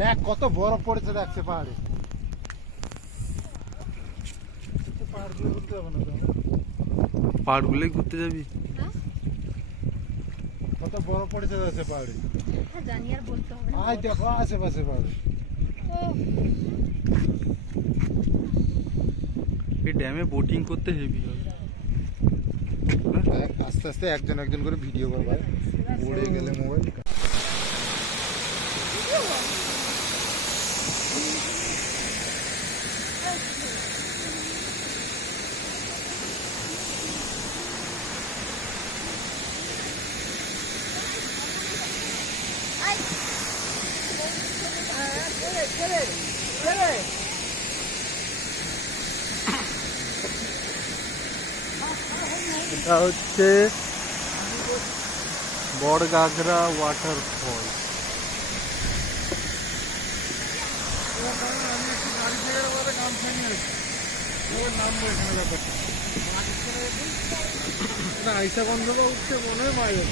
দেখ কত বরফ পড়েছে দেখছে পাহাড়ে পাহাড় ঘুরতে হবে না তো পাহাড়গুলোই ঘুরতে যাবি? কত বরফ পড়েছে দেখছে পাহাড়ে হ্যাঁ জানি আর বলতে হবে না। আয় দেখো আশেপাশে পাহাড়ে। এই ড্যামে বোটিং করতে হেভি হবে দেখ, আস্তে আস্তে একজন একজন করে ভিডিও করবে পড়ে গেলে মোবাইল। এটা হচ্ছে বড়গাগরা ওয়াটারফল আইসা গন্ধ উঠছে মনে হয় মায়ের।